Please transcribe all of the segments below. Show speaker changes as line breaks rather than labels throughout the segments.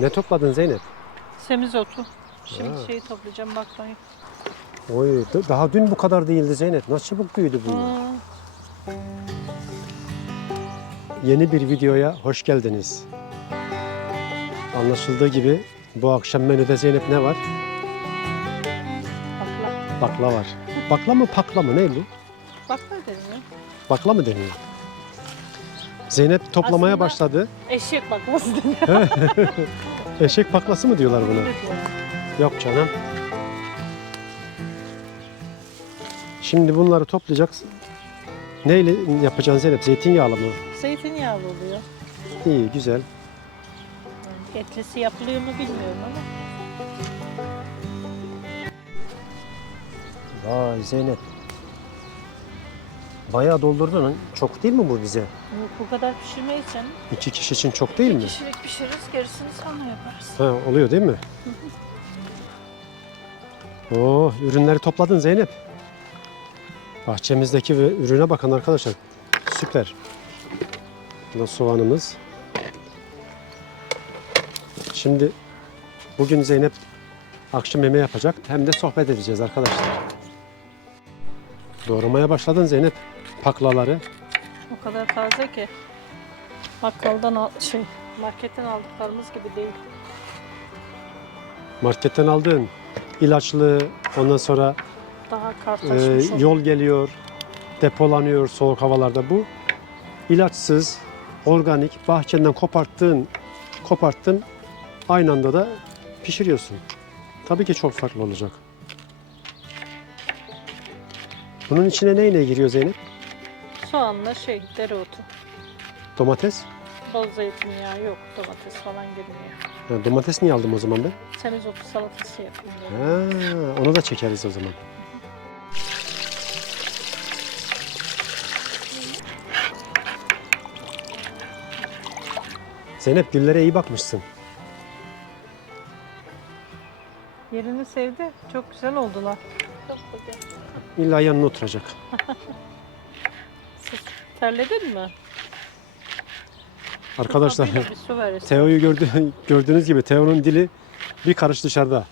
Ne topladın Zeynep?
Semizotu. Şimdi
Ha.
şeyi toplayacağım baklayın.
Oy, d- daha dün bu kadar değildi Zeynep. Nasıl çabuk büyüdü bu? Yeni bir videoya hoş geldiniz. Anlaşıldığı gibi bu akşam menüde Zeynep ne var?
Bakla.
Bakla var. Bakla mı pakla mı ne bu?
Bakla deniyor.
Bakla mı deniyor? Zeynep toplamaya
Aslında-
başladı.
Eşek baklası deniyor.
Eşek baklası mı diyorlar buna? Yok canım. Şimdi bunları toplayacaksın. Neyle yapacaksın Zeynep? Zeytinyağlı mı?
Zeytinyağlı oluyor.
İyi, güzel.
Etlisi yapılıyor mu bilmiyorum ama.
Vay Zeynep. Bayağı doldurdun. Çok değil mi bu bize?
Bu kadar pişirmeyiz canım.
İki kişi için çok değil mi?
kişilik pişiririz gerisini sonra yaparız.
Ha, oluyor değil mi? Oo, ürünleri topladın Zeynep. Bahçemizdeki ve ürüne bakın arkadaşlar. Süper. Bu da soğanımız. Şimdi bugün Zeynep akşam yemeği yapacak. Hem de sohbet edeceğiz arkadaşlar. Doğramaya başladın Zeynep. Paklaları.
O kadar taze ki. Bakkaldan al, şey, marketten aldıklarımız gibi değil.
Marketten aldığın ilaçlı ondan sonra
Daha oluyor.
yol geliyor, depolanıyor soğuk havalarda bu. ilaçsız, organik, bahçenden koparttığın, koparttın, aynı anda da pişiriyorsun. Tabii ki çok farklı olacak. Bunun içine ne ne giriyor Zeynep?
Soğanla şey, dereotu.
Domates.
Bol zeytinyağı yok, domates falan girmiyor.
Ha, domates niye aldım o zaman ben?
Semizotu salatası yapayım dedim.
Ha, onu da çekeriz o zaman. Zeynep güllere iyi bakmışsın.
Yerini sevdi. Çok güzel oldular.
İlla yanına oturacak.
Terledin mi?
Arkadaşlar
Kapıyla bir su verirsin.
Teo'yu gördü, gördüğünüz gibi Teo'nun dili bir karış dışarıda.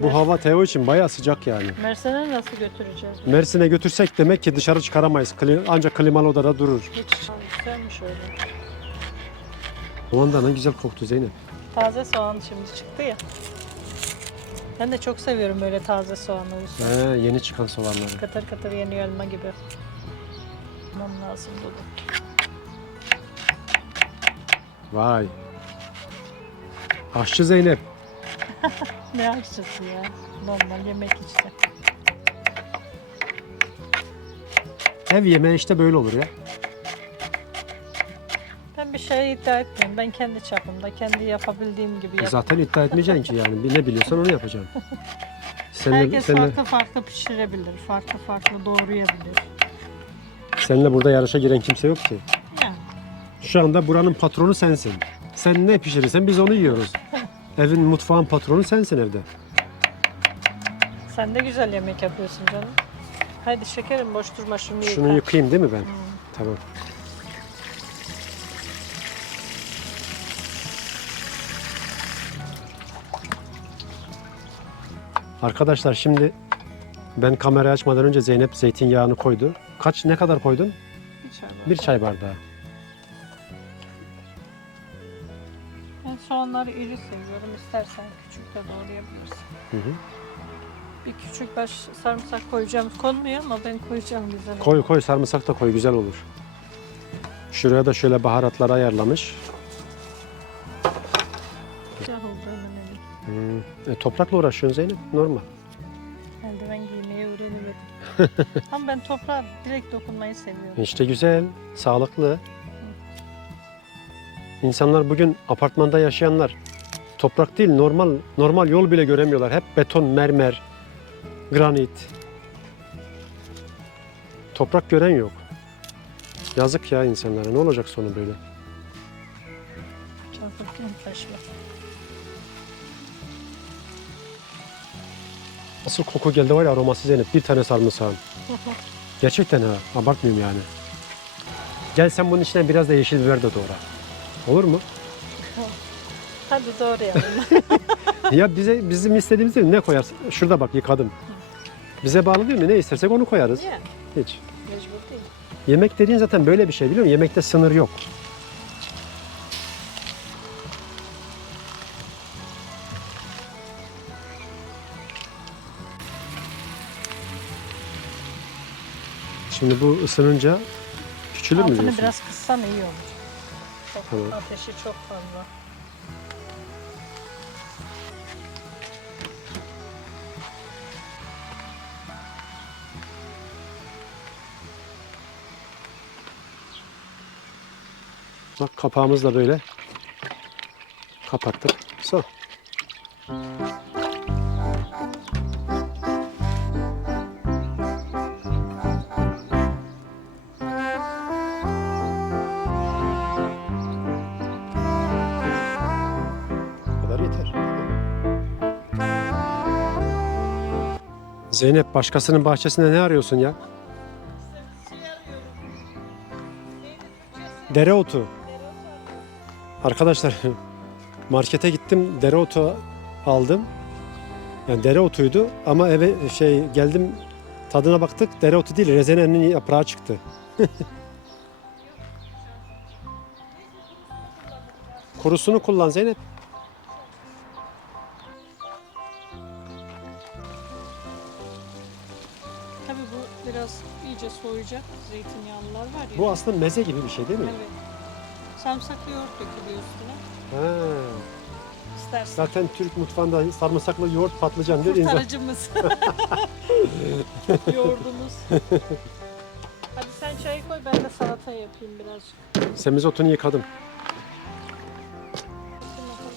Bu hava Teo için bayağı sıcak yani.
Mersin'e nasıl götüreceğiz?
Mersin'e götürsek demek ki dışarı çıkaramayız. Kli- Ancak klimalı odada durur.
Hiç güzelmiş öyle.
Soğan da ne güzel koktu Zeynep.
Taze soğan şimdi çıktı ya. Ben de çok seviyorum böyle taze soğanı. olsun.
He, yeni çıkan soğanları.
Katır katır yeni elma gibi. Tamam lazım dolu.
Vay. Aşçı Zeynep.
Ne aşçısı ya? Normal yemek işte.
Ev yemeği işte böyle olur ya.
Ben bir şey iddia etmiyorum. Ben kendi çapımda, kendi yapabildiğim gibi yap.
Zaten iddia etmeyeceksin ki yani. Ne biliyorsan onu yapacaksın. Seninle,
Herkes
seninle,
farklı farklı pişirebilir, farklı farklı doğrayabilir.
Seninle burada yarışa giren kimse yok ki. Şu anda buranın patronu sensin. Sen ne pişirirsen biz onu yiyoruz. Evin mutfağın patronu sensin evde.
sen de güzel yemek yapıyorsun canım. Hadi şekerim boş durma şunu yıka.
Şunu yıkayayım değil mi ben? Tamam. Arkadaşlar şimdi ben kamerayı açmadan önce Zeynep zeytinyağını koydu. Kaç ne kadar koydun?
Bir çay
Bir çay bardağı.
Ben soğanları iri seviyorum. İstersen küçük de doğrayabilirsin.
Hı hı.
Bir küçük baş sarımsak koyacağım. Konmuyor ama ben koyacağım güzel. olur.
Koy koy sarımsak da koy güzel olur. Şuraya da şöyle baharatları ayarlamış.
Güzel oldu hemen.
Hmm. E, toprakla uğraşıyorsun Zeynep. Normal.
Ama ben toprağa direkt dokunmayı seviyorum.
İşte güzel, sağlıklı. İnsanlar bugün apartmanda yaşayanlar toprak değil normal normal yol bile göremiyorlar. Hep beton, mermer, granit. Toprak gören yok. Yazık ya insanlara. Ne olacak sonu böyle?
Çarpıkken taş var.
Nasıl koku geldi var ya aroması Zeynep. Bir tane sarımsağın. Gerçekten ha. Abartmıyorum yani. Gel sen bunun içine biraz da yeşil biber de doğra. Olur mu?
Hadi doğrayalım.
ya bize bizim istediğimiz değil ne koyarsın? Şurada bak yıkadım. Bize bağlı değil mi? Ne istersek onu koyarız.
yani
Hiç.
mecbur değil.
Yemek dediğin zaten böyle bir şey biliyor musun? Yemekte sınır yok. Şimdi bu ısınınca küçülür mü
Altını
diyorsun?
biraz kıssan iyi olur. Çok,
Tamam.
Ateşi çok fazla.
Bak kapağımız da böyle kapattık. So. Zeynep başkasının bahçesinde ne arıyorsun ya? Dereotu. Arkadaşlar markete gittim dereotu aldım. Yani dereotuydu ama eve şey geldim tadına baktık dereotu değil rezenenin yaprağı çıktı. Kurusunu kullan Zeynep.
Tabii bu biraz iyice soğuyacak. Zeytinyağlılar var ya.
Bu aslında meze gibi bir şey değil mi?
Evet. Sarımsaklı yoğurt dökülüyor üstüne.
Ha,
İstersen.
zaten Türk mutfağında sarımsaklı yoğurt patlıcan dediğin zaman.
Kurtarıcımız. Yoğurdumuz. Hadi sen çayı koy ben de salata yapayım birazcık.
Semizotunu yıkadım.
Bakalım.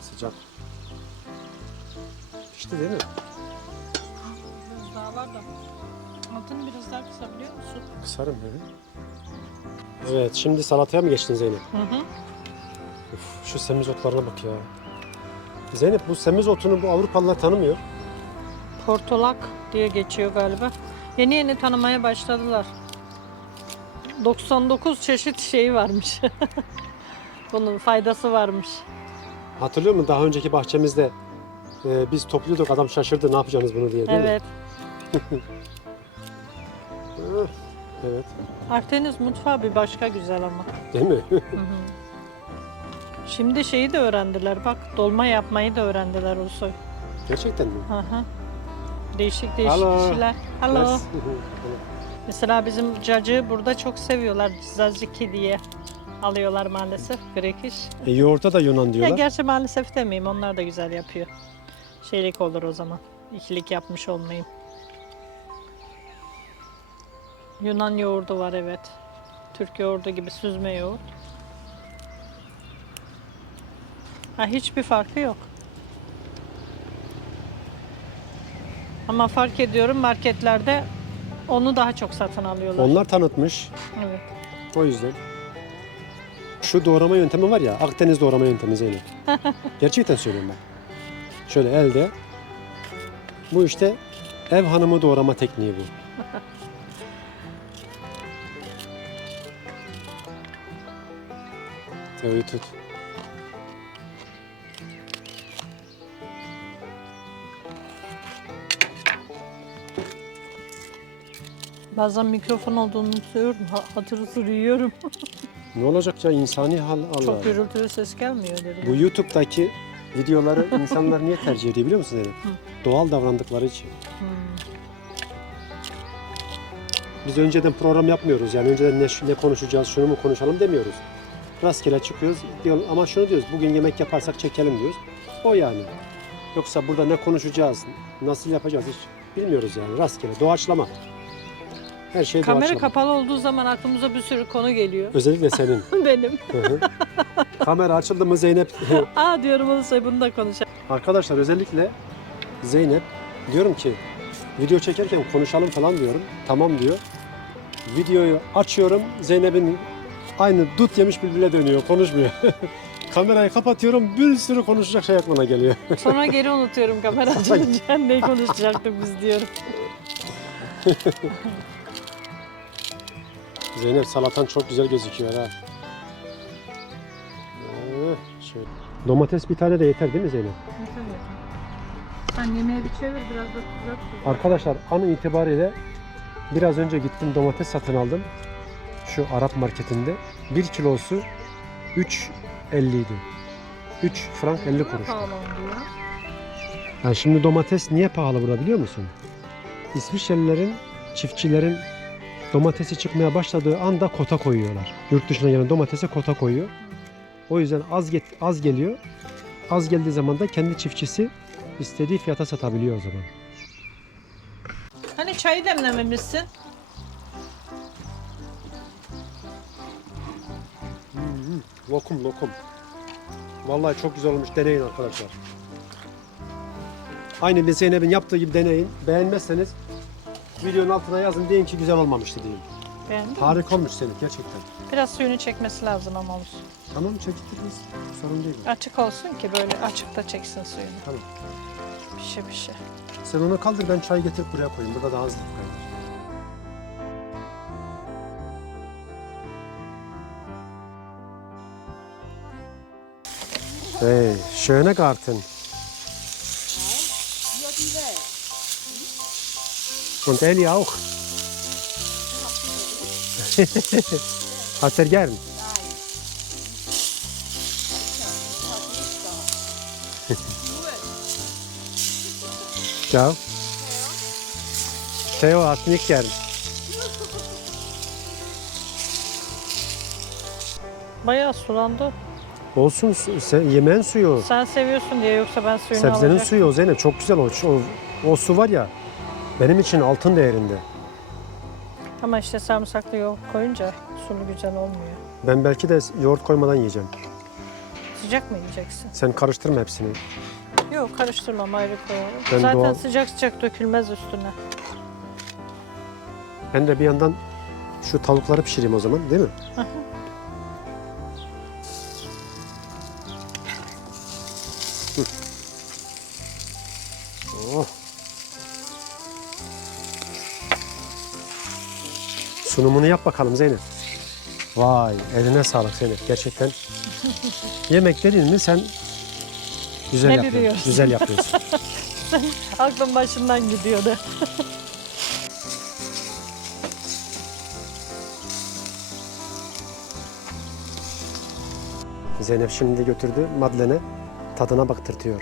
Sıcak. Pişti değil mi?
Altını biraz daha kısabiliyor musun?
Kısarım evet. Evet şimdi salataya mı geçtin Zeynep?
Hı hı.
Uf, şu semizotlarına bak ya. Zeynep bu semizotunu bu Avrupalılar tanımıyor.
Portolak diye geçiyor galiba. Yeni yeni tanımaya başladılar. 99 çeşit şeyi varmış. Bunun faydası varmış.
Hatırlıyor musun daha önceki bahçemizde e, biz topluyorduk adam şaşırdı ne yapacaksınız bunu diye değil
Evet.
mi? Hı, Evet.
Akdeniz mutfağı bir başka güzel ama.
Değil mi?
Şimdi şeyi de öğrendiler bak dolma yapmayı da öğrendiler Ulusoy.
Gerçekten mi?
Hı hı. Değişik değişik
Hello.
kişiler. Hello.
Yes.
Mesela bizim cacığı burada çok seviyorlar. Zaziki diye alıyorlar maalesef. Grekiş.
e, yoğurta da Yunan
Ya
diyorlar.
gerçi maalesef demeyeyim. Onlar da güzel yapıyor. Şeylik olur o zaman. İkilik yapmış olmayayım. Yunan yoğurdu var evet. Türk yoğurdu gibi süzme yoğurt. Ha, hiçbir farkı yok. Ama fark ediyorum marketlerde onu daha çok satın alıyorlar.
Onlar tanıtmış.
Evet.
O yüzden. Şu doğrama yöntemi var ya, Akdeniz doğrama yöntemi Zeynep. Gerçekten söylüyorum ben. Şöyle elde. Bu işte ev hanımı doğrama tekniği bu. Teoyu tut.
Bazen mikrofon olduğunu unutuyorum. Ha, hatır hatır yiyorum.
Ne olacak ya insani hal Allah.
Çok gürültülü ses gelmiyor dedim.
Bu YouTube'daki videoları insanlar niye tercih ediyor biliyor musun Zeynep? Doğal davrandıkları için. Biz önceden program yapmıyoruz yani önceden ne, ne konuşacağız, şunu mu konuşalım demiyoruz. Rastgele çıkıyoruz diyor, ama şunu diyoruz, bugün yemek yaparsak çekelim diyoruz. O yani. Yoksa burada ne konuşacağız, nasıl yapacağız hiç bilmiyoruz yani rastgele, doğaçlama. Her şey
Kamera
doğaçlama.
kapalı olduğu zaman aklımıza bir sürü konu geliyor.
Özellikle senin.
Benim.
Hı hı. Kamera açıldı mı Zeynep?
Aa diyorum söyle bunu da konuşalım.
Arkadaşlar özellikle Zeynep diyorum ki video çekerken konuşalım falan diyorum. Tamam diyor. Videoyu açıyorum. Zeynep'in aynı dut yemiş bülbüle dönüyor. Konuşmuyor. Kamerayı kapatıyorum. Bir sürü konuşacak şey aklına geliyor.
Sonra geri unutuyorum kamera açılınca ne konuşacaktık biz diyorum.
Zeynep salatan çok güzel gözüküyor ha. Şöyle. Domates bir tane de yeter değil mi Zeynep?
Sen yemeğe bir çevir biraz da tuzak.
Arkadaşlar an itibariyle biraz önce gittim domates satın aldım. Şu Arap marketinde. 1 kilosu 3.50 idi. 3 frank 50 kuruş. Yani şimdi domates niye pahalı burada biliyor musun? İsviçrelilerin, çiftçilerin domatesi çıkmaya başladığı anda kota koyuyorlar. Yurt dışına gelen domatese kota koyuyor. O yüzden az get az geliyor. Az geldiği zaman da kendi çiftçisi istediği fiyata satabiliyor o zaman.
Hani çayı demlememişsin?
Lokum lokum. Vallahi çok güzel olmuş. Deneyin arkadaşlar. Aynı bir Zeynep'in yaptığı gibi deneyin. Beğenmezseniz videonun altına yazın deyin ki güzel olmamıştı deyin.
Beğendin mi?
Harika olmuş Zeynep gerçekten.
Biraz suyunu çekmesi lazım ama olsun.
Tamam çektiririz. Sorun değil.
Açık olsun ki böyle açıkta çeksin suyunu.
Tamam.
Pişe pişe.
Sen onu kaldır ben çay getirip buraya koyayım. Burada daha hızlı Hey, schöne Garten. Und Ellie auch. Hat er gern? Ciao. Theo hat nicht gern.
Bayağı sulandı.
Olsun su- sen, yemeğin suyu.
Sen seviyorsun diye yoksa ben suyunu
Sebzenin
alacak.
suyu o Zeynep çok güzel o, o, o su var ya benim için altın değerinde.
Ama işte sarımsaklı yoğurt koyunca sulu güzel olmuyor.
Ben belki de yoğurt koymadan yiyeceğim.
Sıcak mı yiyeceksin?
Sen karıştırma hepsini.
Yok karıştırmam ayrı koyalım.
Ben
Zaten
doğal-
sıcak sıcak dökülmez üstüne.
Ben de bir yandan şu tavukları pişireyim o zaman değil mi? Hı. Oh. Sunumunu yap bakalım Zeynep. Vay eline sağlık Zeynep gerçekten. Yemek dedin mi sen güzel
Ne
yapıyorsun.
biliyorsun?
Güzel yapıyorsun.
Aklım başından gidiyordu.
Zeynep şimdi götürdü Madlen'e tadına baktırtıyor.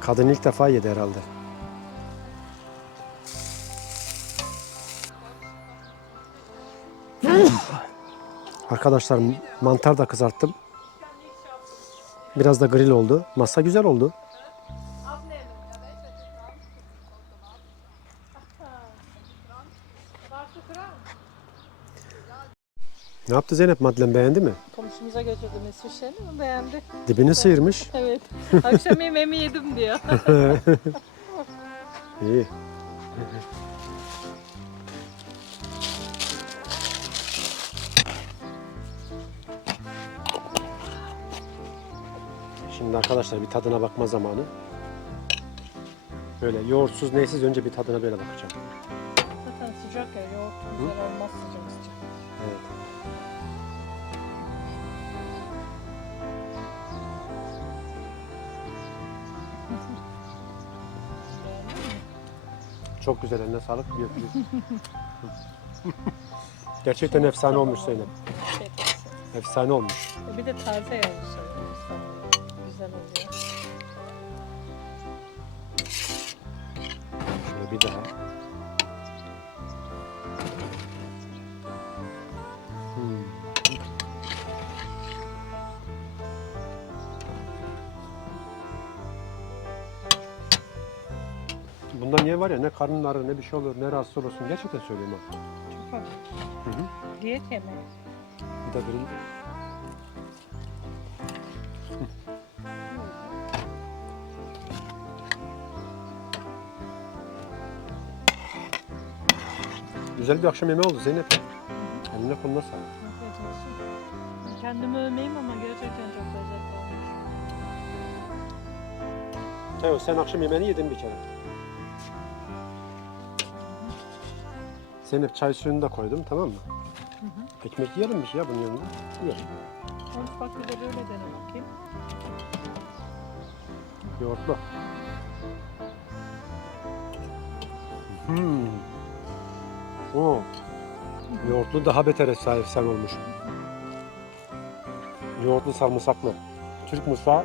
Kadın ilk defa yedi herhalde. Arkadaşlar mantar da kızarttım. Biraz da grill oldu. Masa güzel oldu. Ne yaptı Zeynep? Madlen beğendi mi?
Komşumuza götürdüm İsviçre'ni mi beğendi?
Dibini sıyırmış.
Evet. Akşam yemeğimi yedim diyor.
İyi. Şimdi arkadaşlar bir tadına bakma zamanı. Böyle yoğurtsuz neysiz önce bir tadına böyle bakacağım.
Zaten sıcak ya yoğurt güzel olmaz
Çok güzel eline sağlık. Bir öpücük. Gerçekten efsane olmuş Zeynep. Efsane olmuş.
E Bir de taze yavru
Bundan niye var ya ne karnın ağrır ne bir şey olur ne rahatsız olursun gerçekten söylüyorum ha.
Çok hafif.
Hı hı.
Diyet yemeği.
Bir de grill. Güzel bir akşam yemeği oldu Zeynep. Eline koluna sağlık.
Afiyet olsun. Kendimi övmeyeyim ama gerçekten çok lezzetli olmuş.
Teo sen akşam yemeğini yedin bir kere. Zeynep çay suyunu da koydum tamam mı? Ekmek yiyelim bir şey ya bunun yanında. Yiyelim.
Of bak bir de böyle dene bakayım.
Yoğurtlu. Hmm. Oo. Yoğurtlu daha beter efsane olmuş. Yoğurtlu sarımsaklı. Türk mutfağı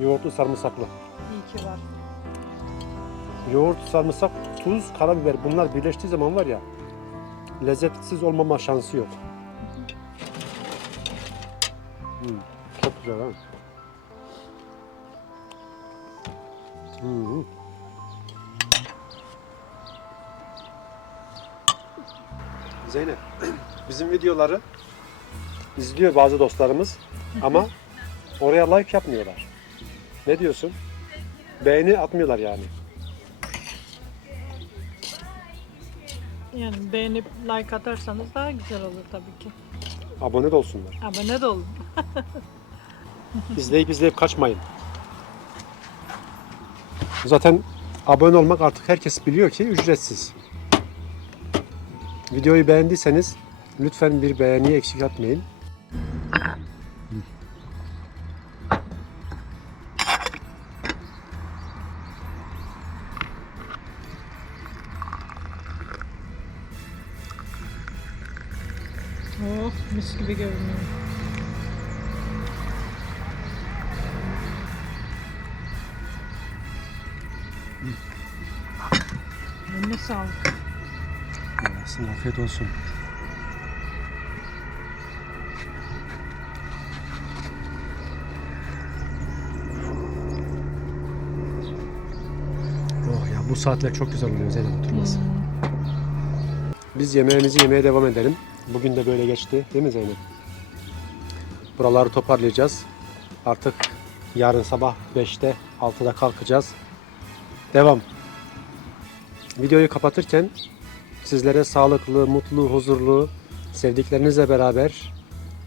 yoğurtlu sarımsaklı.
İyi ki var.
Yoğurt, sarımsak, tuz, karabiber bunlar birleştiği zaman var ya lezzetsiz olmama şansı yok. Hmm, çok güzel ha. Hmm. Zeynep, bizim videoları izliyor bazı dostlarımız ama oraya like yapmıyorlar. Ne diyorsun? Beğeni atmıyorlar yani.
Yani beğenip like atarsanız daha güzel olur tabii ki.
Abone de olsunlar.
Abone de olun.
İzleyip izleyip kaçmayın. Zaten abone olmak artık herkes biliyor ki ücretsiz. Videoyu beğendiyseniz lütfen bir beğeniyi eksik etmeyin.
Oh mis gibi görünüyor. Eline sağlık.
Olsun, afiyet olsun. Oh ya bu saatler çok güzel oluyor Zeynep oturması. Biz yemeğimizi yemeye devam edelim. Bugün de böyle geçti değil mi Zeynep? Buraları toparlayacağız. Artık yarın sabah 5'te 6'da kalkacağız. Devam. Videoyu kapatırken sizlere sağlıklı, mutlu, huzurlu, sevdiklerinizle beraber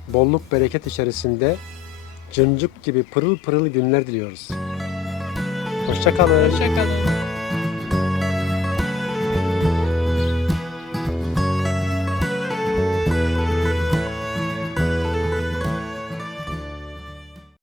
bolluk bereket içerisinde cıncık gibi pırıl pırıl günler diliyoruz. Hoşçakalın.
Hoşçakalın.